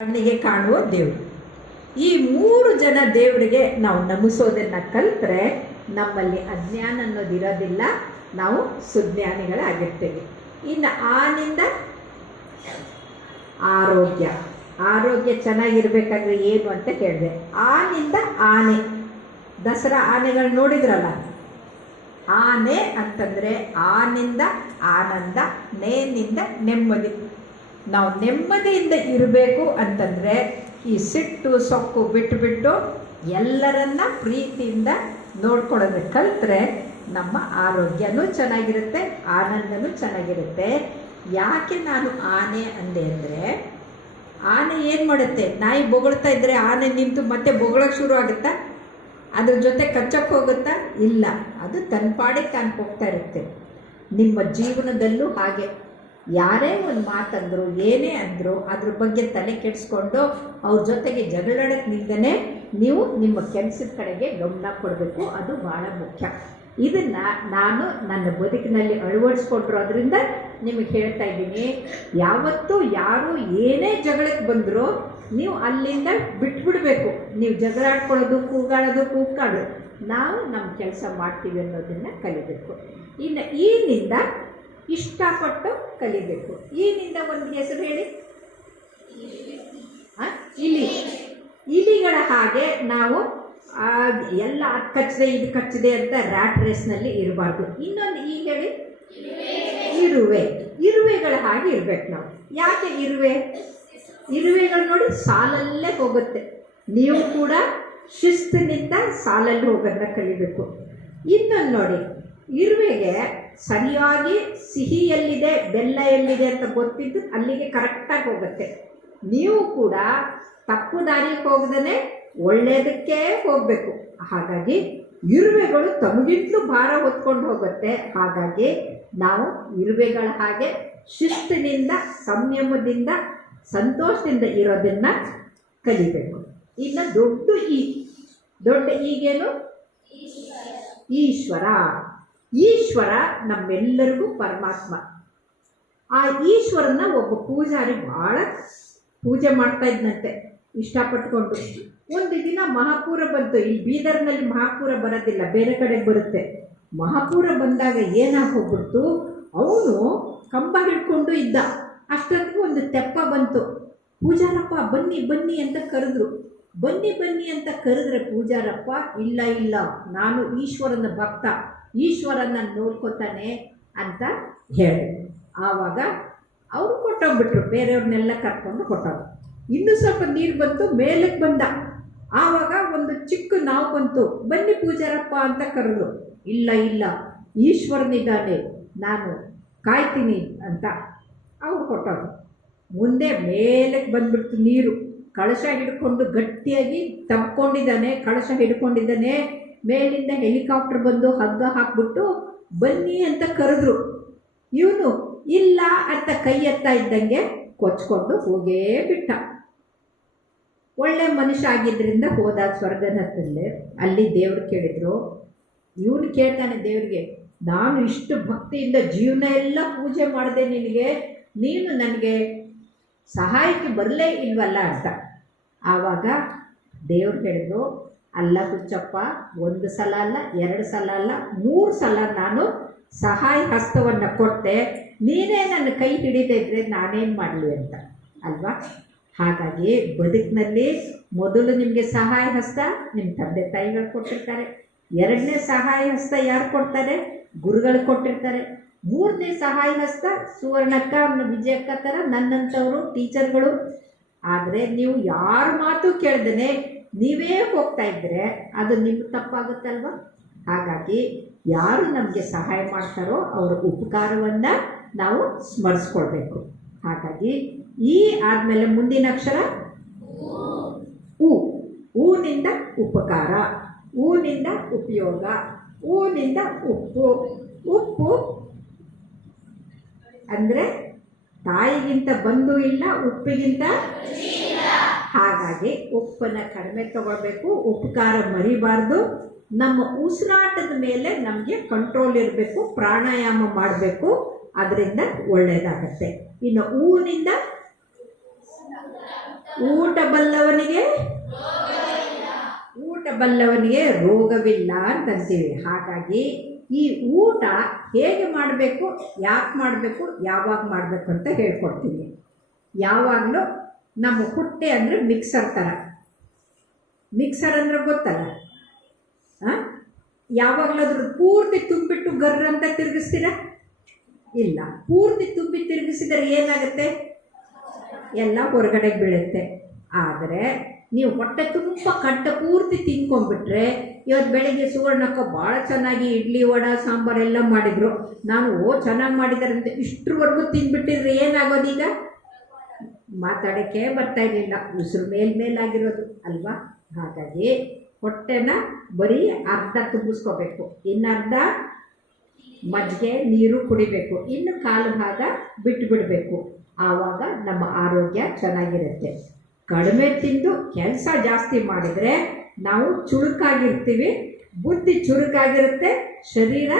ಕಣ್ಣಿಗೆ ಕಾಣುವ ದೇವರು. ಈ ಮೂರು ಜನ ದೇವರಿಗೆ ನಾವು ನಮಿಸೋದನ್ನ ಕಲ್ತ್ರೆ ನಮ್ಮಲ್ಲಿ ಅಜ್ಞಾನ ಅನ್ನೋದಿರೋದಿಲ್ಲ, ನಾವು ಸುಜ್ಞಾನಿಗಳಾಗಿರ್ತೇವೆ. ಇನ್ನು ಆನಿಂದ ಆರೋಗ್ಯ. ಆರೋಗ್ಯ ಚೆನ್ನಾಗಿರ್ಬೇಕಂದ್ರೆ ಏನು ಅಂತ ಕೇಳಿದೆ. ಆನಿಂದ ಆನೆ. ದಸರಾ ಆನೆಗಳು ನೋಡಿದ್ರಲ್ಲ? ಆನೆ ಅಂತಂದರೆ ಆನಿಂದ ಆನಂದ, ನೇನಿಂದ ನೆಮ್ಮದಿ. ನಾವು ನೆಮ್ಮದಿಯಿಂದ ಇರಬೇಕು ಅಂತಂದರೆ ಈ ಸಿಟ್ಟು, ಸೊಕ್ಕು ಬಿಟ್ಟುಬಿಟ್ಟು ಎಲ್ಲರನ್ನ ಪ್ರೀತಿಯಿಂದ ನೋಡ್ಕೊಳ್ಳೋದು ಕಲಿತ್ರೆ ನಮ್ಮ ಆರೋಗ್ಯನೂ ಚೆನ್ನಾಗಿರುತ್ತೆ, ಆನಂದನೂ ಚೆನ್ನಾಗಿರುತ್ತೆ. ಯಾಕೆ ನಾನು ಆನೆ ಅಂದೆ ಅಂದರೆ, ಆನೆ ಏನು ಮಾಡುತ್ತೆ? ನಾಯಿ ಬೊಗಳ್ತಾ ಇದ್ದರೆ ಆನೆ ನಿಂತು ಮತ್ತೆ ಬೊಗಳಕ್ಕೆ ಶುರು ಆಗುತ್ತಾ? ಅದ್ರ ಜೊತೆ ಕಚ್ಚಕ್ಕೆ ಹೋಗುತ್ತಾ? ಇಲ್ಲ, ಅದು ತನ್ನ ಪಾಡಿಗೆ ತಾನು ಹೋಗ್ತಾ ಇರುತ್ತೆ. ನಿಮ್ಮ ಜೀವನದಲ್ಲೂ ಹಾಗೆ. ಯಾರೇ ಒಂದು ಮಾತಂದರು ಏನೇ ಅಂದರು, ಅದ್ರ ಬಗ್ಗೆ ತಲೆ ಕೆಡಿಸ್ಕೊಂಡು ಅವ್ರ ಜೊತೆಗೆ ಜಗಳಾಡಕ್ಕೆ ನಿಲ್ದೇ ನೀವು ನಿಮ್ಮ ಕೆಲಸದ ಕಡೆಗೆ ಗಮನ ಕೊಡಬೇಕು. ಅದು ಭಾಳ ಮುಖ್ಯ. ಇದನ್ನು ನಾನು ನನ್ನ ಬದುಕಿನಲ್ಲಿ ಅಳವಡಿಸ್ಕೊಂಡಿರೋದ್ರಿಂದ ನಿಮಗೆ ಹೇಳ್ತಾ ಇದ್ದೀನಿ. ಯಾವತ್ತೂ ಯಾರು ಏನೇ ಜಗಳಕ್ಕೆ ಬಂದರೂ ನೀವು ಅಲ್ಲಿಂದ ಬಿಟ್ಬಿಡಬೇಕು. ನೀವು ಜಗಳಾಡ್ಕೊಳ್ಳೋದು ಕೂಗಾಡೋದು ಕೂಗಾಡು ನಾವು ನಮ್ಮ ಕೆಲಸ ಮಾಡ್ತೀವಿ ಅನ್ನೋದನ್ನು ಕಲಿಬೇಕು. ಇನ್ನು ಈನಿಂದ ಇಷ್ಟಪಟ್ಟು ಕಲಿಬೇಕು. ಈನಿಂದ ಒಂದು ಹೆಸರು ಹೇಳಿ? ಇಲಿ. ಇಲಿಗಳ ಹಾಗೆ ನಾವು ಎಲ್ಲ ಅದು ಕಚ್ಚಿದೆ, ಇದು ಕಚ್ಚಿದೆ ಅಂತ ರ್ಯಾಟ್ ರೇಸ್ನಲ್ಲಿ ಇರಬಾರ್ದು. ಇನ್ನೊಂದು ಈ ಹೇಳಿ? ಇರುವೆ. ಇರುವೆಗಳ ಹಾಗೆ ಇರ್ಬೇಕು ನಾವು. ಯಾಕೆ ಇರುವೆ? ಇರುವೆಗಳು ನೋಡಿ ಸಾಲಲ್ಲೇ ಹೋಗುತ್ತೆ. ನೀವು ಕೂಡ ಶಿಸ್ತಿನಿಂದ ಸಾಲಲ್ಲಿ ಹೋಗೋದನ್ನ ಕಲಿಬೇಕು. ಇನ್ನೊಂದು ನೋಡಿ, ಇರುವೆಗೆ ಸರಿಯಾಗಿ ಸಿಹಿ ಎಲ್ಲಿದೆ ಬೆಲ್ಲ ಎಲ್ಲಿದೆ ಅಂತ ಗೊತ್ತಿದ್ದು ಅಲ್ಲಿಗೆ ಕರೆಕ್ಟಾಗಿ ಹೋಗುತ್ತೆ. ನೀವು ಕೂಡ ತಪ್ಪು ದಾರಿಗೆ ಹೋಗದೇ ಒಳ್ಳೆಯದಕ್ಕೆ ಹೋಗಬೇಕು. ಹಾಗಾಗಿ ಇರುವೆಗಳು ತಮಗಿಂತಲೂ ಭಾರ ಹೊತ್ಕೊಂಡು ಹೋಗುತ್ತೆ. ಹಾಗಾಗಿ ನಾವು ಇರುವೆಗಳ ಹಾಗೆ ಶಿಸ್ತಿನಿಂದ, ಸಂಯಮದಿಂದ, ಸಂತೋಷದಿಂದ ಇರೋದನ್ನ ಕಲಿಬೇಕು. ಇನ್ನು ದೊಡ್ಡ ಈ, ದೊಡ್ಡ ಈಗೇನು? ಈಶ್ವರ. ಈಶ್ವರ ನಮ್ಮೆಲ್ಲರಿಗೂ ಪರಮಾತ್ಮ. ಆ ಈಶ್ವರನ ಒಬ್ಬ ಪೂಜಾರಿ ಭಾಳ ಪೂಜೆ ಮಾಡ್ತಾ ಇದ್ನಂತೆ, ಇಷ್ಟಪಟ್ಕೊಂಡು. ಒಂದು ದಿನ ಮಹಾಪೂರ ಬಂತು ಈ ಬೀದರ್ನಲ್ಲಿ ಮಹಾಪೂರ ಬರೋದಿಲ್ಲ, ಬೇರೆ ಕಡೆ ಬರುತ್ತೆ. ಮಹಾಪೂರ ಬಂದಾಗ ಏನಾಗಿ ಹೋಗ್ಬಿಡ್ತು ಅವನು ಕಂಬ ಹಿಡ್ಕೊಂಡು ಇದ್ದ. ಅಷ್ಟೊತ್ತಿಗೂ ಒಂದು ತೆಪ್ಪ ಬಂತು. ಪೂಜಾರಪ್ಪ ಬನ್ನಿ ಬನ್ನಿ ಅಂತ ಕರೆದ್ರು. ಬನ್ನಿ ಬನ್ನಿ ಅಂತ ಕರೆದ್ರೆ ಪೂಜಾರಪ್ಪ, ಇಲ್ಲ ಇಲ್ಲ, ನಾನು ಈಶ್ವರನ ಭಕ್ತ ಈಶ್ವರನ ನೋಡ್ಕೊತಾನೆ ಅಂತ ಹೇಳಿ. ಆವಾಗ ಅವರು ಕೊಟ್ಟೋಗ್ಬಿಟ್ರು, ಬೇರೆಯವ್ರನ್ನೆಲ್ಲ ಕರ್ಕೊಂಡು ಕೊಟ್ಟೋದು ಇನ್ನೂ ಸ್ವಲ್ಪ ನೀರು ಬಂತು ಮೇಲಕ್ಕೆ ಬಂದ. ಆವಾಗ ಒಂದು ಚಿಕ್ಕ ನಾವು ಬಂತು. ಬನ್ನಿ ಪೂಜಾರಪ್ಪ ಅಂತ ಕರೆದ್ರು. ಇಲ್ಲ ಇಲ್ಲ, ಈಶ್ವರನಿದ್ದಾನೆ, ನಾನು ಕಾಯ್ತೀನಿ ಅಂತ ಅವ್ರು ಕೊಟ್ಟೋದು ಮುಂದೆ ಮೇಲಕ್ಕೆ ಬಂದ್ಬಿಡ್ತು ನೀರು. ಕಳಶ ಹಿಡ್ಕೊಂಡು ಗಟ್ಟಿಯಾಗಿ ತಬ್ಕೊಂಡಿದ್ದಾನೆ, ಕಳಶ ಹಿಡ್ಕೊಂಡಿದ್ದಾನೆ. ಮೇಲಿಂದ ಹೆಲಿಕಾಪ್ಟರ್ ಬಂದು ಹಗ್ಗ ಹಾಕ್ಬಿಟ್ಟು, ಬನ್ನಿ ಅಂತ ಕರೆದ್ರು. ಇವನು ಇಲ್ಲ ಅಂತ ಕೈ ಎತ್ತಾ ಇದ್ದಂಗೆ ಕೊಚ್ಕೊಂಡು ಹೋಗೇ ಬಿಟ್ಟ. ಒಳ್ಳೆ ಮನುಷ್ಯ ಆಗಿದ್ದರಿಂದ ಹೋದ ಸ್ವರ್ಗನ ಅಲ್ಲಿ ದೇವ್ರು ಕೇಳಿದ್ರು, ಇವನು ಕೇಳ್ತಾನೆ ದೇವ್ರಿಗೆ, ನಾನು ಇಷ್ಟು ಭಕ್ತಿಯಿಂದ ಜೀವನ ಎಲ್ಲ ಪೂಜೆ ಮಾಡಿದೆ ನಿನಗೆ, ನೀನು ನನಗೆ ಸಹಾಯಕ್ಕೆ ಬರಲೇ ಇಲ್ವಲ್ಲ? ಅಂತ. ಆವಾಗ ದೇವ್ರು ಹೇಳಿದ್ರು, ಅಲ್ಲ ಹುಚ್ಚಪ್ಪ, ಒಂದು ಸಲ ಅಲ್ಲ, ಎರಡು ಸಲ ಅಲ್ಲ, ಮೂರು ಸಲ ನಾನು ಸಹಾಯ ಹಸ್ತವನ್ನು ಕೊಟ್ಟೆ. ನೀನೇ ನನ್ನ ಕೈ ಹಿಡಿದೇ ಇದ್ರೆ ನಾನೇನು ಮಾಡಲಿ ಅಂತ. ಅಲ್ವಾ? ಹಾಗಾಗಿ ಬದುಕಿನಲ್ಲಿ ಮೊದಲು ನಿಮಗೆ ಸಹಾಯ ಹಸ್ತ ನಿಮ್ಮ ತಂದೆ ತಾಯಿಗಳು ಕೊಟ್ಟಿರ್ತಾರೆ. ಎರಡನೇ ಸಹಾಯ ಹಸ್ತ ಯಾರು ಕೊಡ್ತಾರೆ? ಗುರುಗಳು ಕೊಟ್ಟಿರ್ತಾರೆ. ಮೂರನೇ ಸಹಾಯ ಹಸ್ತ ಸುವರ್ಣಕ್ಕ, ವಿಜಯಕ್ಕ ಥರ ನನ್ನಂಥವರು ಟೀಚರ್ಗಳು ಆದರೆ ನೀವು ಯಾರ ಮಾತು ಕೇಳ್ದೇ ನೀವೇ ಹೋಗ್ತಾ ಇದ್ದರೆ ಅದು ನಿಮ್ಗೆ ತಪ್ಪಾಗುತ್ತಲ್ವ? ಹಾಗಾಗಿ ಯಾರು ನಮಗೆ ಸಹಾಯ ಮಾಡ್ತಾರೋ ಅವರ ಉಪಕಾರವನ್ನು ನಾವು ಸ್ಮರಿಸ್ಕೊಳ್ಬೇಕು. ಹಾಗಾಗಿ ಈ ಆದಮೇಲೆ ಮುಂದಿನ ಅಕ್ಷರ? ಉ ಊನಿಂದ ಉಪಕಾರ, ಊನಿಂದ ಉಪಯೋಗ, ಊನಿಂದ ಉಪ್ಪು. ಉಪ್ಪು ಅಂದರೆ ತಾಯಿಗಿಂತ ಬಂದು ಇಲ್ಲ, ಉಪ್ಪಿಗಿಂತ ಹಾಗಾಗಿ ಉಪ್ಪನ್ನು ಕಡಿಮೆ ತಗೊಳ್ಬೇಕು, ಉಪಕಾರ ಮರಿಬಾರ್ದು. ನಮ್ಮ ಉಸಿರಾಟದ ಮೇಲೆ ನಮಗೆ ಕಂಟ್ರೋಲ್ ಇರಬೇಕು, ಪ್ರಾಣಾಯಾಮ ಮಾಡಬೇಕು. ಅದರಿಂದ ಒಳ್ಳೆಯದಾಗತ್ತೆ ಇನ್ನು ಹೂವಿನಿಂದ ಊಟ ಬಲ್ಲವನಿಗೆ ಊಟ ಬಲ್ಲವನಿಗೆ ರೋಗವಿಲ್ಲ ಅಂತಂತೀವಿ. ಹಾಗಾಗಿ ಈ ಊಟ ಹೇಗೆ ಮಾಡಬೇಕು, ಯಾಕೆ ಮಾಡಬೇಕು, ಯಾವಾಗ ಮಾಡಬೇಕು ಅಂತ ಹೇಳ್ಕೊಡ್ತೀನಿ. ಯಾವಾಗಲೂ ನಮ್ಮ ಹೊಟ್ಟೆ ಅಂದರೆ ಮಿಕ್ಸರ್ ಥರ ಮಿಕ್ಸರ್ ಅಂದರೆ ಗೊತ್ತಲ್ಲ? ಹಾಂ? ಯಾವಾಗಲಾದ್ರೂ ಪೂರ್ತಿ ತುಂಬಿಟ್ಟು ಗರ್ರ ಅಂತ ತಿರುಗಿಸ್ತೀರಾ? ಇಲ್ಲ. ಪೂರ್ತಿ ತುಂಬಿ ತಿರುಗಿಸಿದರೆ ಏನಾಗುತ್ತೆ? ಎಲ್ಲ ಹೊರಗಡೆ ಬೀಳುತ್ತೆ. ಆದರೆ ನೀವು ಹೊಟ್ಟೆ ತುಂಬ ಕಟ್ಟ ಪೂರ್ತಿ ತಿನ್ಕೊಂಡ್ಬಿಟ್ರೆ ಇವತ್ತು ಬೆಳಗ್ಗೆ ಸುವರ್ಣಕ್ಕ ಭಾಳ ಚೆನ್ನಾಗಿ ಇಡ್ಲಿ ವಡ, ಸಾಂಬಾರ್ ಎಲ್ಲ ಮಾಡಿದರು. ನಾನು ಓ, ಚೆನ್ನಾಗಿ ಮಾಡಿದ್ದಾರೆ ಅಂತ ಇಷ್ಟರವರೆಗೂ ತಿಂದ್ಬಿಟ್ಟಿದ್ರೆ ಏನಾಗೋದೀಗ? ಮಾತಾಡೋಕ್ಕೆ ಬರ್ತಾ ಇರಲಿಲ್ಲ. ಉಸಿರು ಮೇಲ್ ಮೇಲಾಗಿರೋದು ಅಲ್ವಾ? ಹಾಗಾಗಿ ಹೊಟ್ಟೆನ ಬರೀ ಅರ್ಧ ತುಂಬಿಸ್ಕೋಬೇಕು. ಇನ್ನರ್ಧ ಮಜ್ಜಿಗೆ, ನೀರು ಕುಡಿಬೇಕು. ಇನ್ನು ಕಾಲು ಭಾಗ ಬಿಟ್ಟು ಬಿಡಬೇಕು ಆವಾಗ ನಮ್ಮ ಆರೋಗ್ಯ ಚೆನ್ನಾಗಿರುತ್ತೆ. ಕಡಿಮೆ ತಿಂದು ಕೆಲಸ ಜಾಸ್ತಿ ಮಾಡಿದರೆ ನಾವು ಚುಳುಕಾಗಿರ್ತೀವಿ ಬುದ್ಧಿ ಚುರುಕಾಗಿರುತ್ತೆ, ಶರೀರ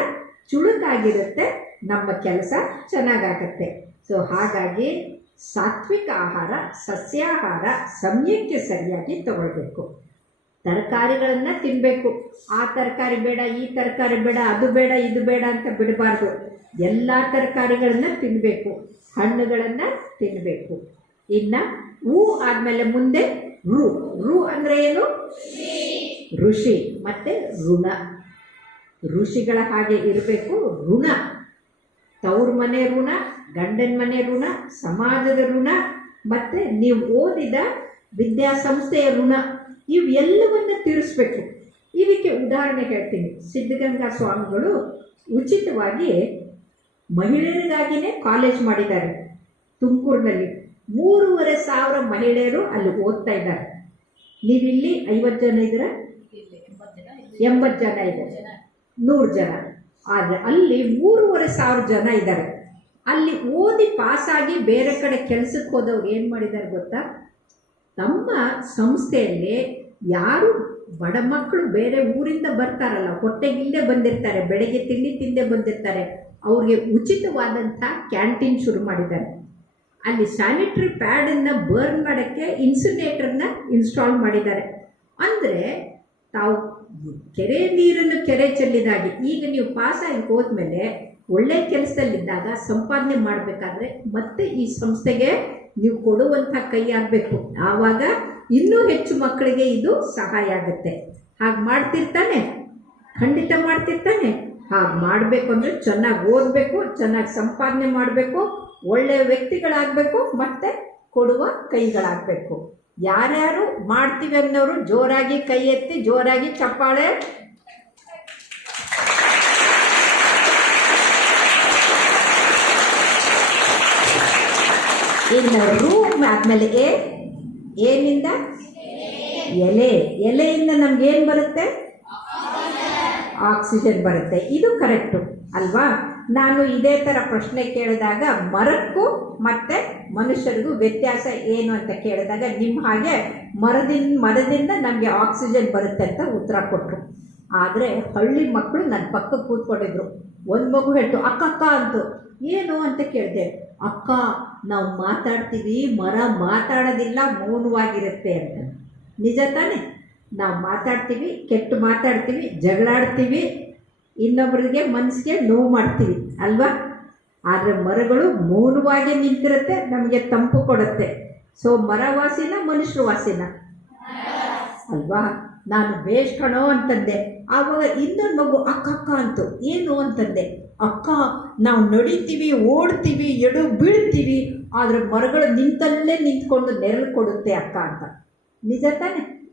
ಚುಳುಕಾಗಿರುತ್ತೆ ನಮ್ಮ ಕೆಲಸ ಚೆನ್ನಾಗಾಗತ್ತೆ. ಸೊ ಹಾಗಾಗಿ ಸಾತ್ವಿಕ ಆಹಾರ, ಸಸ್ಯಾಹಾರ ಸಮಯಕ್ಕೆ ಸರಿಯಾಗಿ ತಗೊಳ್ಬೇಕು. ತರಕಾರಿಗಳನ್ನು ತಿನ್ನಬೇಕು ಆ ತರಕಾರಿ ಬೇಡ, ಈ ತರಕಾರಿ ಬೇಡ, ಅದು ಬೇಡ, ಇದು ಬೇಡ ಅಂತ ಬಿಡಬಾರ್ದು. ಎಲ್ಲ ತರಕಾರಿಗಳನ್ನು ತಿನ್ನಬೇಕು ಹಣ್ಣುಗಳನ್ನು ತಿನ್ನಬೇಕು ಇನ್ನು ಹೂ ಆದಮೇಲೆ ಮುಂದೆ ರು. ರು ಅಂದರೆ ಏನು? ಋಷಿ. ಮತ್ತು ಋಣ. ಋಷಿಗಳ ಹಾಗೆ ಇರಬೇಕು ಋಣ. ತವ್ರ ಮನೆ ಋಣ, ಗಂಡನ ಮನೆ ಋಣ, ಸಮಾಜದ ಋಣ, ಮತ್ತು ನೀವು ಓದಿದ ವಿದ್ಯಾಸಂಸ್ಥೆಯ ಋಣ. ಇವೆಲ್ಲವನ್ನು ತೀರಿಸ್ಬೇಕು. ಇದಕ್ಕೆ ಉದಾಹರಣೆ ಹೇಳ್ತೀನಿ. ಸಿದ್ಧಗಂಗಾ ಸ್ವಾಮಿಗಳು ಉಚಿತವಾಗಿ ಮಹಿಳೆಯರಿಗಾಗಿಯೇ ಕಾಲೇಜ್ ಮಾಡಿದ್ದಾರೆ. ತುಮಕೂರಿನಲ್ಲಿ. ಮೂರುವರೆ ಸಾವಿರ ಮಹಿಳೆಯರು ಅಲ್ಲಿ ಓದ್ತಾ ಇದ್ದಾರೆ. ನೀವಿಲ್ಲಿ ಐವತ್ತು ಜನ ಇದ್ದೀರ? ಎಂಬತ್ತು ಜನ ಇದ್ದಾರೆ ನೂರು ಜನ. ಆದರೆ ಅಲ್ಲಿ ಮೂರುವರೆ ಸಾವಿರ ಜನ ಇದ್ದಾರೆ. ಅಲ್ಲಿ ಓದಿ ಪಾಸಾಗಿ ಬೇರೆ ಕಡೆ ಕೆಲಸಕ್ಕೆ ಹೋದವ್ರು ಏನು ಮಾಡಿದ್ದಾರೆ ಗೊತ್ತಾ? ತಮ್ಮ ಸಂಸ್ಥೆಯಲ್ಲಿ ಯಾರು ಬಡ ಮಕ್ಕಳು ಬೇರೆ ಊರಿಂದ ಬರ್ತಾರಲ್ಲ ಹೊಟ್ಟೆಗಿಲ್ಲದೆ ಬಂದಿರ್ತಾರೆ, ಬೆಳಗ್ಗೆ ತಿಂಡಿ ತಿಂದೆ ಬಂದಿರ್ತಾರೆ, ಅವ್ರಿಗೆ ಉಚಿತವಾದಂಥ ಕ್ಯಾಂಟೀನ್ ಶುರು ಮಾಡಿದ್ದಾರೆ. ಅಲ್ಲಿ ಸ್ಯಾನಿಟ್ರಿ ಪ್ಯಾಡನ್ನು ಬರ್ನ್ ಮಾಡೋಕ್ಕೆ ಇನ್ಸುಲೇಟರ್ನ ಇನ್ಸ್ಟಾಲ್ ಮಾಡಿದ್ದಾರೆ. ಅಂದರೆ ತಾವು ಕೆರೆ ನೀರನ್ನು ಕೆರೆ ಚೆಲ್ಲಿದಾಗೆ, ಈಗ ನೀವು ಪಾಸ್ ಆಗಿ ಹೋದ್ಮೇಲೆ ಒಳ್ಳೆ ಕೆಲಸದಲ್ಲಿದ್ದಾಗ ಸಂಪಾದನೆ ಮಾಡಬೇಕಾದ್ರೆ ಮತ್ತೆ ಈ ಸಂಸ್ಥೆಗೆ ನೀವು ಕೊಡುವಂಥ ಕೈ ಆಗಬೇಕು. ಆವಾಗ ಇನ್ನೂ ಹೆಚ್ಚು ಮಕ್ಕಳಿಗೆ ಇದು ಸಹಾಯ ಆಗುತ್ತೆ. ಹಾಗೆ ಮಾಡ್ತಿರ್ತಾನೆ, ಖಂಡಿತ ಮಾಡ್ತಿರ್ತಾನೆ. ಹಾಗೆ ಮಾಡಬೇಕು ಅಂದರೆ ಚೆನ್ನಾಗಿ ಓದಬೇಕು, ಚೆನ್ನಾಗಿ ಸಂಪಾದನೆ ಮಾಡಬೇಕು. ಒಳ್ಳೆಯ ವ್ಯಕ್ತಿಗಳಾಗಬೇಕು, ಮತ್ತು ಕೊಡುವ ಕೈಗಳಾಗಬೇಕು. ಯಾರ್ಯಾರು ಮಾಡ್ತೀವಿ ಅನ್ನೋರು ಜೋರಾಗಿ ಕೈ ಎತ್ತಿ, ಜೋರಾಗಿ ಚಪ್ಪಾಳೆ. ಇನ್ನು ರೂಮ್ ಆದಮೇಲೆ ಎ, ಏನಿಂದ? ಎಲೆ. ಎಲೆಯಿಂದ ನಮ್ಗೆ ಏನು ಬರುತ್ತೆ? ಆಕ್ಸಿಜನ್ ಬರುತ್ತೆ. ಇದು ಕರೆಕ್ಟು, ಅಲ್ವಾ? ನಾನು ಇದೇ ಥರ ಪ್ರಶ್ನೆ ಕೇಳಿದಾಗ ಮರಕ್ಕೂ ಮತ್ತು ಮನುಷ್ಯರಿಗೂ ವ್ಯತ್ಯಾಸ ಏನು ಅಂತ ಕೇಳಿದಾಗ ನಿಮ್ಮ ಹಾಗೆ ಮರದಿಂದ ಮರದಿಂದ ನಮಗೆ ಆಕ್ಸಿಜನ್ ಬರುತ್ತೆ ಅಂತ ಉತ್ತರ ಕೊಟ್ಟರು ಆದರೆ ಹಳ್ಳಿ ಮಕ್ಕಳು ನನ್ನ ಪಕ್ಕಕ್ಕೆ ಕೂತ್ಕೊಂಡಿದ್ರು. ಒಂದು ಮಗು ಹೇಳ್ತು, ಅಕ್ಕ ಅಕ್ಕ ಅಂತು. ಏನು? ಅಂತ ಕೇಳಿದೆ. ಅಕ್ಕ, ನಾವು ಮಾತಾಡ್ತೀವಿ, ಮರ ಮಾತಾಡೋದಿಲ್ಲ, ಮೌನವಾಗಿರುತ್ತೆ ಅಂತ. ನಿಜ ತಾನೇ? ನಾವು ಮಾತಾಡ್ತೀವಿ, ಕೆಟ್ಟು ಮಾತಾಡ್ತೀವಿ, ಜಗಳಾಡ್ತೀವಿ ಇನ್ನೊಬ್ಬರಿಗೆ ಮನಸ್ಸಿಗೆ ನೋವು ಮಾಡ್ತೀವಿ. ಅಲ್ವಾ? ಆದರೆ ಮರಗಳು ಮೌನವಾಗಿ ನಿಂತಿರುತ್ತೆ, ನಮಗೆ ತಂಪು ಕೊಡುತ್ತೆ. ಸೊ ಮರ ವಾಸಿನ ಮನುಷ್ಯರ ವಾಸಿನ ಅಲ್ವಾ? ನಾನು ಬೇಷ್ ಕಣೋ ಅಂತಂದೆ. ಆವಾಗ ಇನ್ನೊಂದು ಮಗು ಅಕ್ಕ ಅಕ್ಕ ಅಂತು. ಏನು ಅಂತಂದೆ? ಅಕ್ಕ, ನಾವು ನಡಿತೀವಿ, ಓಡ್ತೀವಿ, ಎಡು ಬೀಳ್ತೀವಿ, ಆದರೆ ಮರಗಳು ನಿಂತಲ್ಲೇ ನಿಂತ್ಕೊಂಡು ನೆರಳು ಕೊಡುತ್ತೆ ಅಕ್ಕ ಅಂತ. ನಿಜ ತಾನೆ?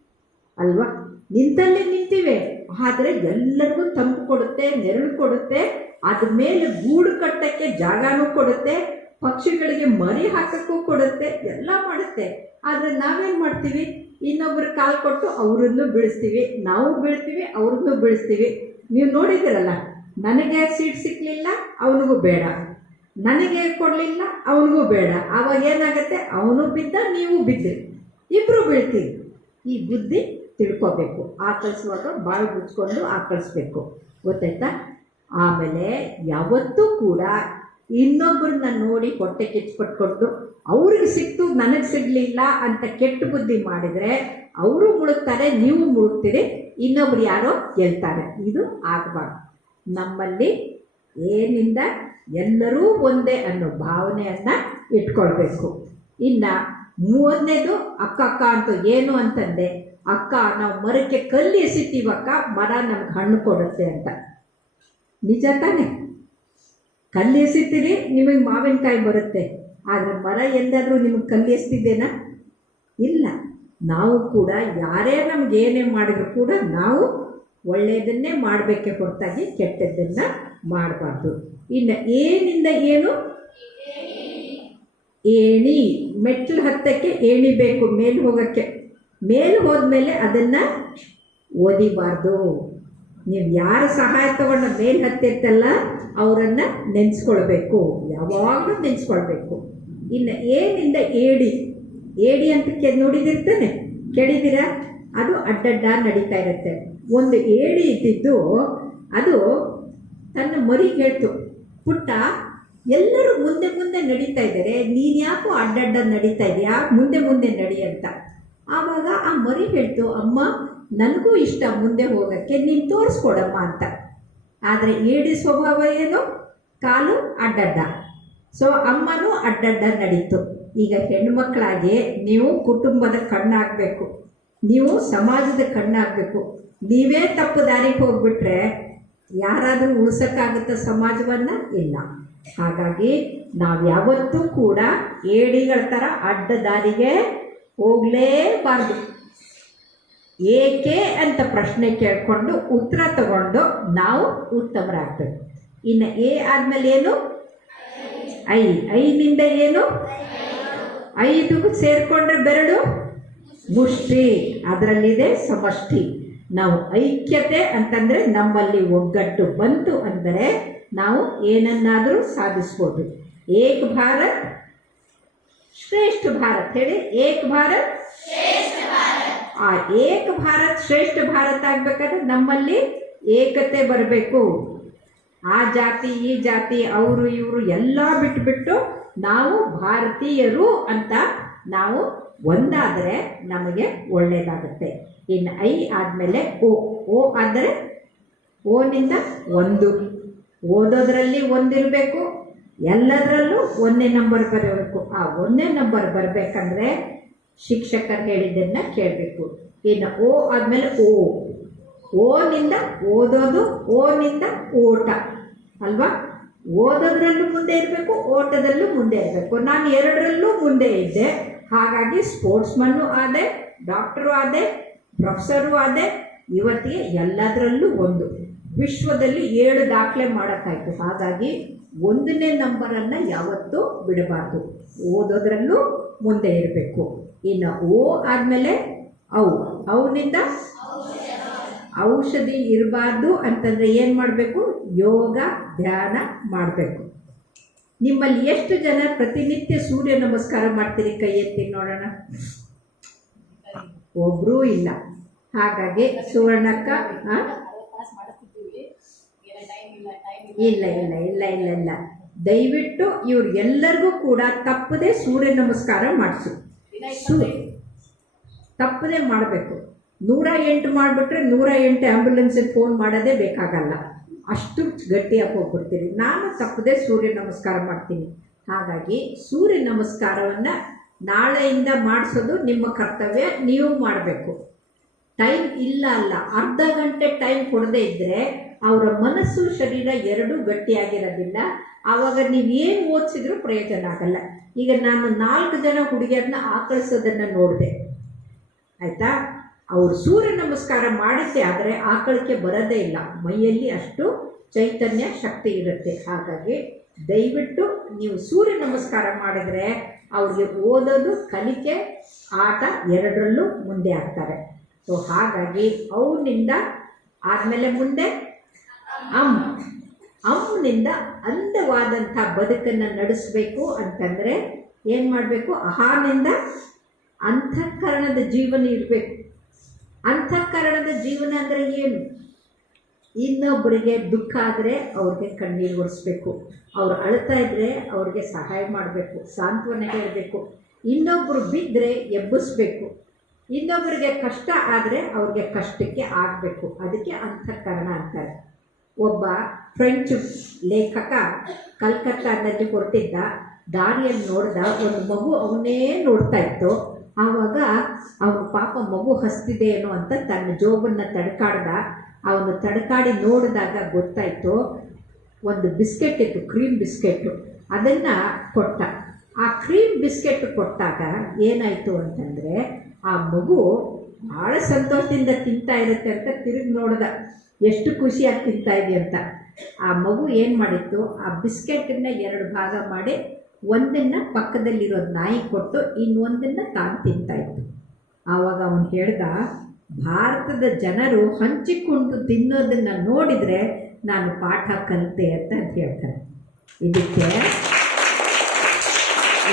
ಅಲ್ವಾ? ನಿಂತಲ್ಲೇ ನಿಂತೀವಿ. ಆದರೆ ಎಲ್ಲರಿಗೂ ತಂಪು ಕೊಡುತ್ತೆ, ನೆರಳು ಕೊಡುತ್ತೆ. ಅದ್ರ ಮೇಲೆ ಗೂಡು ಕಟ್ಟಕ್ಕೆ ಜಾಗನೂ ಕೊಡುತ್ತೆ, ಪಕ್ಷಿಗಳಿಗೆ ಮರಿ ಹಾಕಕ್ಕೂ ಕೊಡುತ್ತೆ, ಎಲ್ಲ ಮಾಡುತ್ತೆ. ಆದರೆ ನಾವೇನು ಮಾಡ್ತೀವಿ? ಇನ್ನೊಬ್ರು ಕಾಲು ಕೊಟ್ಟು ಅವರನ್ನು ಬೀಳಿಸ್ತೀವಿ. ನಾವು ಬೀಳ್ತೀವಿ, ಅವ್ರನ್ನೂ ಬೀಳಿಸ್ತೀವಿ. ನೀವು ನೋಡಿದ್ದೀರಲ್ಲ, ನನಗೆ ಸೀಟ್ ಸಿಕ್ಕಲಿಲ್ಲ ಅವನಿಗೂ ಬೇಡ. ನನಗೆ ಕೊಡಲಿಲ್ಲ, ಅವನಿಗೂ ಬೇಡ. ಆವಾಗ ಏನಾಗುತ್ತೆ? ಅವನು ಬಿದ್ದ, ನೀವು ಬಿದ್ದಿರಿ ಇಬ್ಬರು ಬೀಳ್ತೀವಿ. ಈ ಬುದ್ಧಿ ತಿಳ್ಕೋಬೇಕು. ಆಕಳಿಸುವಾಗ ಬಾಳು ಮುಚ್ಕೊಂಡು ಆಕಳಿಸ್ಬೇಕು. ಗೊತ್ತಾಯ್ತಾ? ಆಮೇಲೆ ಯಾವತ್ತೂ ಕೂಡ ಇನ್ನೊಬ್ಬರನ್ನ ನೋಡಿ ಹೊಟ್ಟೆ ಕಿಚ್ಚು ಪಟ್ಕೊಂಡು ಅವ್ರಿಗೆ ಸಿಕ್ತು, ನನಗೆ ಸಿಗಲಿಲ್ಲ ಅಂತ ಕೆಟ್ಟ ಬುದ್ಧಿ ಮಾಡಿದರೆ ಅವರು ಮುಳುಗ್ತಾರೆ, ನೀವು ಮುಳುಗ್ತೀರಿ, ಇನ್ನೊಬ್ರು ಯಾರೋ ಗೆಲ್ತಾರೆ ಇದು ಆಗಬಾರ್ದು. ನಮ್ಮಲ್ಲಿ ಏನಿಂದ ಎಲ್ಲರೂ ಒಂದೇ ಅನ್ನೋ ಭಾವನೆಯನ್ನು ಇಟ್ಕೊಳ್ಬೇಕು. ಇನ್ನು ಮೂರನೇದು ಅಕ್ಕ ಅಕ್ಕ ಅಂತ ಏನು ಅಂತಂದೆ, ಅಕ್ಕ ನಾವು ಮರಕ್ಕೆ ಕಲ್ಲು ಎಸಿತೀವಕ್ಕ ಮರ ನಮ್ಗೆ ಹಣ್ಣು ಕೊಡುತ್ತೆ ಅಂತ. ನಿಜ ತಾನೆ ಕಲ್ಲು ಎಸಿತೀರಿ ನಿಮಗೆ ಮಾವಿನಕಾಯಿ ಬರುತ್ತೆ. ಆದರೆ ಮರ ಎಲ್ಲಾದರೂ ನಿಮಗೆ ಕಲ್ಲು ಎಸ್ತಿದ್ದೇನಾ ಇಲ್ಲ. ನಾವು ಕೂಡ ಯಾರೇ ನಮ್ಗೆ ಏನೇ ಮಾಡಿದ್ರು ಕೂಡ ನಾವು ಒಳ್ಳೆಯದನ್ನೇ ಮಾಡಬೇಕೆ ಹೊರತಾಗಿ ಕೆಟ್ಟದ್ದನ್ನು ಮಾಡಬಾರ್ದು. ಇನ್ನು ಏನಿಂದ ಏನು? ಏಣಿ. ಮೆಟ್ಲು ಹತ್ತಕ್ಕೆ ಏಣಿ ಬೇಕು, ಮೇಲೆ ಹೋಗೋಕ್ಕೆ. ಮೇಲೆ ಹೋದ್ಮೇಲೆ ಅದನ್ನು ಓದಿಬಾರ್ದು ನೀವು ಯಾರ ಸಹಾಯ ತಗೊಂಡು ಮೇಲೆ ಹತ್ತಿರ್ತಲ್ಲ, ಅವರನ್ನು ನೆನೆಸ್ಕೊಳ್ಬೇಕು. ಯಾವಾಗಲೂ ನೆನೆಸ್ಕೊಳ್ಬೇಕು. ಇನ್ನು ಏನಿಂದ ಏಡಿ ಏಡಿ ಅಂತ ಕೆ, ನೋಡಿದಿರ್ತಾನೆ? ಕೇಳಿದ್ದೀರಾ? ಅದು ಅಡ್ಡಡ್ಡ ನಡೀತಾ ಇರುತ್ತೆ. ಒಂದು ಏಡಿ ಇದ್ದಿದ್ದು, ಅದು ತನ್ನ ಮರಿ ಹೇಳ್ತು, ಪುಟ್ಟ, ಎಲ್ಲರೂ ಮುಂದೆ ಮುಂದೆ ನಡೀತಾ ಇದ್ದಾರೆ. ನೀನು ಯಾಕೋ ಅಡ್ಡಡ್ಡ ನಡೀತಾ ಇದೆಯಾ? ಮುಂದೆ ಮುಂದೆ ನಡಿ ಅಂತ. ಆವಾಗ ಆ ಮರಿ ಹೇಳ್ತು, ಅಮ್ಮ ನನಗೂ ಇಷ್ಟ ಮುಂದೆ ಹೋಗೋಕ್ಕೆ ನೀನು ತೋರಿಸ್ಕೊಡಮ್ಮ ಅಂತ. ಆದರೆ ಏಡಿ ಸ್ವಭಾವ ಏನು? ಕಾಲು ಅಡ್ಡಡ್ಡ. ಸೊ ಅಮ್ಮನೂ ಅಡ್ಡಡ್ಡ ನಡೀತು. ಈಗ ಹೆಣ್ಮಕ್ಳಾಗಿ ನೀವು ಕುಟುಂಬದ ಕಣ್ಣಾಗಬೇಕು. ನೀವು ಸಮಾಜದ ಕಣ್ಣಾಗಬೇಕು. ನೀವೇ ತಪ್ಪು ದಾರಿಗೆ ಹೋಗ್ಬಿಟ್ರೆ ಯಾರಾದರೂ ಉಳಿಸೋಕ್ಕಾಗುತ್ತ ಸಮಾಜವನ್ನು? ಇಲ್ಲ. ಹಾಗಾಗಿ ನಾವು ಯಾವತ್ತೂ ಕೂಡ ಏಡಿಗಳ ಥರ ಅಡ್ಡ ದಾರಿಗೆ ಹೋಗಲೇಬಾರ್ದು. ಏಕೆ ಅಂತ ಪ್ರಶ್ನೆ ಕೇಳಿಕೊಂಡು ಉತ್ತರ ತಗೊಂಡು ನಾವು ಉತ್ತಮರಾಗ್ಬೇಕು ಇನ್ನು ಎ ಆದಮೇಲೆ ಏನು? ಐ. ಐನಿಂದ ಏನು? ಐದು ಸೇರಿಕೊಂಡ್ರೆ ಬೆರಳು ಮುಷ್ಟಿ. ಅದರಲ್ಲಿದೆ ಸಮಷ್ಟಿ. ನಾವು ಐಕ್ಯತೆ ಅಂತಂದರೆ ನಮ್ಮಲ್ಲಿ ಒಗ್ಗಟ್ಟು ಬಂತು ಅಂದರೆ ನಾವು ಏನನ್ನಾದರೂ ಸಾಧಿಸ್ಬೋದು. ಏಕ್ ಭಾರತ್ ಶ್ರೇಷ್ಠ ಭಾರತ್ ಹೇಳಿ. ಏಕ್ ಭಾರತ್ ಆ ಏಕ ಭಾರತ್ ಶ್ರೇಷ್ಠ ಭಾರತ ಆಗ್ಬೇಕಾದ್ರೆ ನಮ್ಮಲ್ಲಿ ಏಕತೆ ಬರಬೇಕು. ಆ ಜಾತಿ, ಈ ಜಾತಿ, ಅವರು, ಇವರು ಎಲ್ಲ ಬಿಟ್ಬಿಟ್ಟು ನಾವು ಭಾರತೀಯರು ಅಂತ ನಾವು ಒಂದಾದರೆ ನಮಗೆ ಒಳ್ಳೆಯದಾಗುತ್ತೆ ಇನ್ನು ಐ ಆದಮೇಲೆ ಓ ಓ ಆದರೆ ಓನಿಂದ ಒಂದು. ಓದೋದ್ರಲ್ಲಿ ಒಂದಿರಬೇಕು, ಎಲ್ಲದರಲ್ಲೂ ಒಂದೇ ನಂಬರ್ ಬರಬೇಕು ಆ ಒಂದೇ ನಂಬರ್ ಬರಬೇಕಂದ್ರೆ ಶಿಕ್ಷಕರು ಹೇಳಿದ್ದನ್ನ ಕೇಳಬೇಕು. ಇನ್ನು ಓ ಆದಮೇಲೆ ಓ. ಓನಿಂದ ಓದೋದು ಓನಿಂದ ಓಟ. ಅಲ್ವಾ? ಓದೋದ್ರಲ್ಲೂ ಮುಂದೆ ಇರಬೇಕು, ಓಟದಲ್ಲೂ ಮುಂದೆ ಇರಬೇಕು. ನಾನು ಎರಡರಲ್ಲೂ ಮುಂದೆ ಇದ್ದೆ. ಹಾಗಾಗಿ ಸ್ಪೋರ್ಟ್ಸ್ಮನ್ನು ಆದೆ, ಡಾಕ್ಟರು ಆದೆ, ಪ್ರೊಫೆಸರು ಆದೆ, ಇವತ್ತಿಗೆ ಎಲ್ಲದರಲ್ಲೂ ಒಂದು. ವಿಶ್ವದಲ್ಲಿ ಏಳು ದಾಖಲೆ ಮಾಡೋಕ್ಕಾಯ್ತು. ಹಾಗಾಗಿ ಒಂದನೇ ನಂಬರನ್ನು ಯಾವತ್ತೂ ಬಿಡಬಾರ್ದು. ಓದೋದ್ರಲ್ಲೂ ಮುಂದೆ ಇರಬೇಕು. ಇನ್ನು ಓ ಆದಮೇಲೆ ಅವು ಅವನಿಂದ ಔಷಧಿ ಇರಬಾರ್ದು ಅಂತಂದರೆ ಏನು ಮಾಡಬೇಕು? ಯೋಗ, ಧ್ಯಾನ ಮಾಡಬೇಕು. ನಿಮ್ಮಲ್ಲಿ ಎಷ್ಟು ಜನ ಪ್ರತಿನಿತ್ಯ ಸೂರ್ಯ ನಮಸ್ಕಾರ ಮಾಡ್ತೀರಿ? ಕೈ ಎತ್ತಿ ನೋಡೋಣ. ಒಬ್ಬರೂ ಇಲ್ಲ. ಹಾಗಾಗಿ ಸುವರ್ಣಕ್ಕ, ಆ? ಇಲ್ಲ ಇಲ್ಲ ಇಲ್ಲ ಇಲ್ಲ ಇಲ್ಲ. ದಯವಿಟ್ಟು ಇವ್ರು ಎಲ್ಲರಿಗೂ ಕೂಡ ತಪ್ಪದೆ ಸೂರ್ಯ ನಮಸ್ಕಾರ ಮಾಡಿಸು. ಸೂರ್ಯ ತಪ್ಪದೆ ಮಾಡಬೇಕು. ನೂರ ಎಂಟು ಮಾಡಿಬಿಟ್ರೆ ನೂರ ಎಂಟು ಆ್ಯಂಬುಲೆನ್ಸಿಗೆ ಫೋನ್ ಮಾಡೋದೇ ಬೇಕಾಗಲ್ಲ. ಅಷ್ಟು ಗಟ್ಟಿಯಾಗಿ ಹೋಗ್ಬಿಡ್ತೀರಿ. ನಾನು ತಪ್ಪದೆ ಸೂರ್ಯ ನಮಸ್ಕಾರ ಮಾಡ್ತೀನಿ. ಹಾಗಾಗಿ ಸೂರ್ಯ ನಮಸ್ಕಾರವನ್ನು ನಾಳೆಯಿಂದ ಮಾಡಿಸೋದು ನಿಮ್ಮ ಕರ್ತವ್ಯ, ನೀವು ಮಾಡಬೇಕು. ಟೈಮ್ ಇಲ್ಲ ಅಲ್ಲ. ಅರ್ಧ ಗಂಟೆ ಟೈಮ್ ಕೊಡದೇ ಇದ್ದರೆ ಅವರ ಮನಸ್ಸು ಶರೀರ ಎರಡೂ ಗಟ್ಟಿಯಾಗಿರೋದಿಲ್ಲ ಆವಾಗ ನೀವೇನು ಓದಿಸಿದ್ರೂ ಪ್ರಯೋಜನ ಆಗಲ್ಲ. ಈಗ ನಾನು ನಾಲ್ಕು ಜನ ಹುಡುಗಿಯರನ್ನ ಆಕಳಿಸೋದನ್ನು ನೋಡಿದೆ. ಆಯಿತಾ? ಅವರು ಸೂರ್ಯ ನಮಸ್ಕಾರ ಮಾಡಿಸಿ ಆದರೆ ಆಕಳಿಕೆ ಬರೋದೇ ಇಲ್ಲ. ಮೈಯಲ್ಲಿ ಅಷ್ಟು ಚೈತನ್ಯ ಶಕ್ತಿ ಇರುತ್ತೆ. ಹಾಗಾಗಿ ದಯವಿಟ್ಟು ನೀವು ಸೂರ್ಯ ನಮಸ್ಕಾರ ಮಾಡಿದರೆ ಅವ್ರಿಗೆ ಓದೋದು, ಕಲಿಕೆ, ಆಟ ಎರಡರಲ್ಲೂ ಮುಂದೆ ಆಗ್ತಾರೆ. ಸೊ ಹಾಗಾಗಿ ಅವನಿಂದ ಆದಮೇಲೆ ಮುಂದೆ ಅಮ್ ಅಮ್ಮನಿಂದ ಅಂದವಾದಂಥ ಬದುಕನ್ನು ನಡೆಸಬೇಕು ಅಂತಂದರೆ ಏನು ಮಾಡಬೇಕು? ಅಹಾನಿಂದ ಅಂತಃಕರಣದ ಜೀವನ ಇರಬೇಕು ಅಂತಃಕರಣದ ಜೀವನ ಅಂದರೆ ಏನು? ಇನ್ನೊಬ್ಬರಿಗೆ ದುಃಖ ಆದರೆ ಅವ್ರಿಗೆ ಕಣ್ಣೀರು ಒರೆಸ್ಬೇಕು. ಅವ್ರು ಅಳ್ತಾ ಇದ್ದರೆ ಅವ್ರಿಗೆ ಸಹಾಯ ಮಾಡಬೇಕು. ಸಾಂತ್ವನ ಹೇಳಬೇಕು ಇನ್ನೊಬ್ಬರು ಬಿದ್ದರೆ ಎಬ್ಬಿಸ್ಬೇಕು. ಇನ್ನೊಬ್ಬರಿಗೆ ಕಷ್ಟ ಆದರೆ ಅವ್ರಿಗೆ ಕಷ್ಟಕ್ಕೆ ಆಗಬೇಕು. ಅದಕ್ಕೆ ಅಂತಃಕರಣ ಅಂತಾರೆ. ಒಬ್ಬ ಫ್ರೆಂಚ್ ಲೇಖಕ ಕಲ್ಕತ್ತಾದಲ್ಲಿ ಹೊರಟಿದ್ದ ದಾರಿಯನ್ನು ನೋಡಿದ ಒಂದು ಮಗು ಅವನೇ ನೋಡ್ತಾ ಇತ್ತು. ಆವಾಗ ಅವನ ಪಾಪ ಮಗು ಹಸ್ತಿದೆ ಏನೋ ಅಂತ ತನ್ನ ಜೋಬನ್ನು ತಡ್ಕಾಡ್ದ. ಅವನು ತಡ್ಕಾಡಿ ನೋಡಿದಾಗ ಗೊತ್ತಾಯಿತು, ಒಂದು ಬಿಸ್ಕೆಟ್ ಇತ್ತು ಕ್ರೀಮ್ ಬಿಸ್ಕೆಟು ಅದನ್ನು ಕೊಟ್ಟ. ಆ ಕ್ರೀಮ್ ಬಿಸ್ಕೆಟ್ ಕೊಟ್ಟಾಗ ಏನಾಯಿತು ಅಂತಂದರೆ ಆ ಮಗು ಭಾಳ ಸಂತೋಷದಿಂದ ತಿಂತಾ ಇರುತ್ತೆ ಅಂತ ತಿರುಗಿ ನೋಡ್ದ. ಎಷ್ಟು ಖುಷಿಯಾಗಿ ತಿಂತಾ ಇದೆ ಅಂತ. ಆ ಮಗು ಏನು ಮಾಡಿತ್ತು? ಆ ಬಿಸ್ಕೆಟನ್ನ ಎರಡು ಭಾಗ ಮಾಡಿ ಒಂದನ್ನು ಪಕ್ಕದಲ್ಲಿರೋ ನಾಯಿ ಕೊಟ್ಟು ಇನ್ನೊಂದನ್ನು ತಾನು ತಿಂತಾ ಇತ್ತು. ಆವಾಗ ಅವನು ಹೇಳ್ದ, ಭಾರತದ ಜನರು ಹಂಚಿಕೊಂಡು ತಿನ್ನೋದನ್ನು ನೋಡಿದರೆ ನಾನು ಪಾಠ ಕಲಿತೆ ಅಂತ ಹೇಳ್ತಾರೆ. ಇದಕ್ಕೆ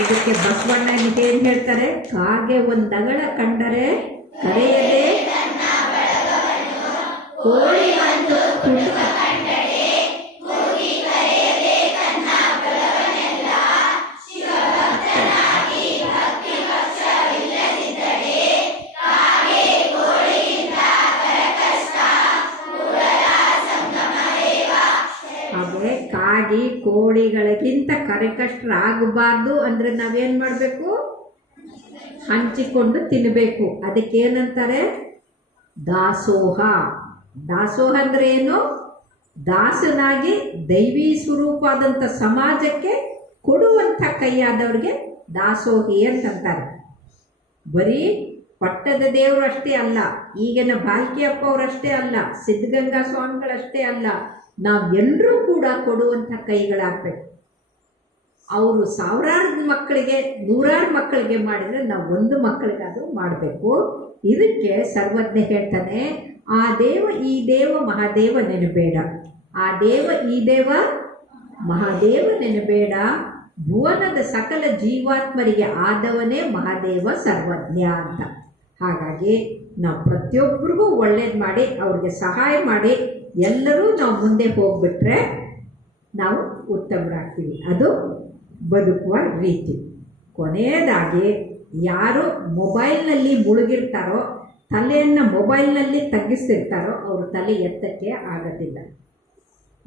ಇದಕ್ಕೆ ಬಸವಣ್ಣ ಏನು ಹೇಳ್ತಾರೆ? ಕಾಗೆ ಒಂದು ಅಗಳ ಕಂಡರೆ ಕರೆಯದೆ ಹಾಗೆ ಕಾಗಿ ಕೋಳಿಗಳಿಗಿಂತ ಕರೆಕಷ್ಟರಾಗಬಾರ್ದು ಅಂದರೆ ನಾವೇನು ಮಾಡಬೇಕು? ಹಂಚಿಕೊಂಡು ತಿನ್ನಬೇಕು ಅದಕ್ಕೇನಂತಾರೆ? ದಾಸೋಹ. ದಾಸೋಹ ಅಂದರೆ ಏನು ದಾಸನಾಗಿ ದೈವಿ ಸ್ವರೂಪವಾದಂಥ ಸಮಾಜಕ್ಕೆ ಕೊಡುವಂಥ ಕೈಯಾದವ್ರಿಗೆ ದಾಸೋಹಿ ಅಂತಂತಾರೆ. ಬರೀ ಪಟ್ಟದ ದೇವರು ಅಷ್ಟೇ ಅಲ್ಲ, ಈಗಿನ ಬಾಲ್ಕಿಯಪ್ಪ ಅವರಷ್ಟೇ ಅಲ್ಲ, ಸಿದ್ಧಗಂಗಾ ಸ್ವಾಮಿಗಳಷ್ಟೇ ಅಲ್ಲ ನಾವೆಲ್ಲರೂ ಕೂಡ ಕೊಡುವಂಥ ಕೈಗಳಾಗಬೇಕು. ಅವರು ಸಾವಿರಾರು ಮಕ್ಕಳಿಗೆ, ನೂರಾರು ಮಕ್ಕಳಿಗೆ ಮಾಡಿದರೆ ನಾವು ಒಂದು ಮಕ್ಕಳಿಗಾದರೂ ಮಾಡಬೇಕು. ಇದಕ್ಕೆ ಸರ್ವಜ್ಞ ಹೇಳ್ತಾನೆ, ಆ ದೇವ ಈ ದೇವ ಮಹಾದೇವ ನೆನಬೇಡ. ಆ ದೇವ ಈ ದೇವ ಮಹಾದೇವ ನೆನಬೇಡ. ಭುವನದ ಸಕಲ ಜೀವಾತ್ಮರಿಗೆ ಆದವನೇ ಮಹಾದೇವ ಸರ್ವಜ್ಞ ಅಂತ. ಹಾಗಾಗಿ ನಾವು ಪ್ರತಿಯೊಬ್ಬರಿಗೂ ಒಳ್ಳೇದು ಮಾಡಿ, ಅವ್ರಿಗೆ ಸಹಾಯ ಮಾಡಿ, ಎಲ್ಲರೂ ನಾವು ಮುಂದೆ ಹೋಗ್ಬಿಟ್ರೆ ನಾವು ಉತ್ತಮರಾಗ್ತೀವಿ. ಅದು ಬದುಕುವ ರೀತಿ. ಕೊನೆಯದಾಗಿ ಯಾರು ಮೊಬೈಲ್ನಲ್ಲಿ ಮುಳುಗಿರ್ತಾರೋ, ತಲೆಯನ್ನು ಮೊಬೈಲ್ನಲ್ಲಿ ತಗ್ಗಿಸ್ತಿರ್ತಾರೋ ಅವ್ರ ತಲೆ ಎತ್ತಕ್ಕೆ ಆಗೋದಿಲ್ಲ.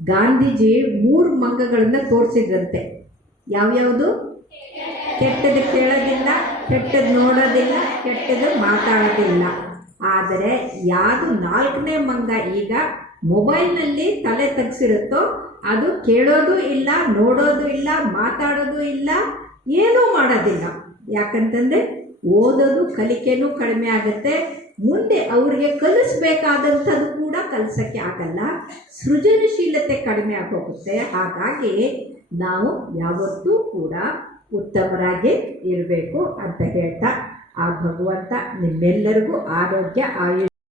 ಗಾಂಧೀಜಿ ಮೂರು ಮಂಗಗಳನ್ನು ತೋರಿಸಿದ್ರಂತೆ. ಯಾವ್ಯಾವುದು? ಕೆಟ್ಟದ್ದು ಕೇಳೋದಿಲ್ಲ, ಕೆಟ್ಟದ್ದು ನೋಡೋದಿಲ್ಲ, ಕೆಟ್ಟದ್ದು ಮಾತಾಡೋದಿಲ್ಲ. ಆದರೆ ಯಾವುದು ನಾಲ್ಕನೇ ಮಂಗ ಈಗ ಮೊಬೈಲ್ನಲ್ಲಿ ತಲೆ ತಗ್ಸಿರುತ್ತೋ ಅದು ಕೇಳೋದು ಇಲ್ಲ, ನೋಡೋದು ಇಲ್ಲ, ಮಾತಾಡೋದು ಇಲ್ಲ, ಏನೂ ಮಾಡೋದಿಲ್ಲ. ಯಾಕಂತಂದರೆ ಓದೋದು ಕಲಿಕೆನೂ ಕಡಿಮೆ ಆಗುತ್ತೆ. ಮುಂದೆ ಅವರಿಗೆ ಕಲಿಸ್ಬೇಕಾದಂಥದ್ದು ಕೂಡ ಕಲಿಸೋಕ್ಕೆ ಆಗಲ್ಲ. ಸೃಜನಶೀಲತೆ ಕಡಿಮೆ ಆಗೋಗುತ್ತೆ. ಹಾಗಾಗಿ ನಾವು ಯಾವತ್ತೂ ಕೂಡ ಉತ್ತಮರಾಗಿ ಇರಬೇಕು ಅಂತ ಹೇಳ್ತಾ ಆ ಭಗವಂತ ನಿಮ್ಮೆಲ್ಲರಿಗೂ ಆರೋಗ್ಯ, ಆಯು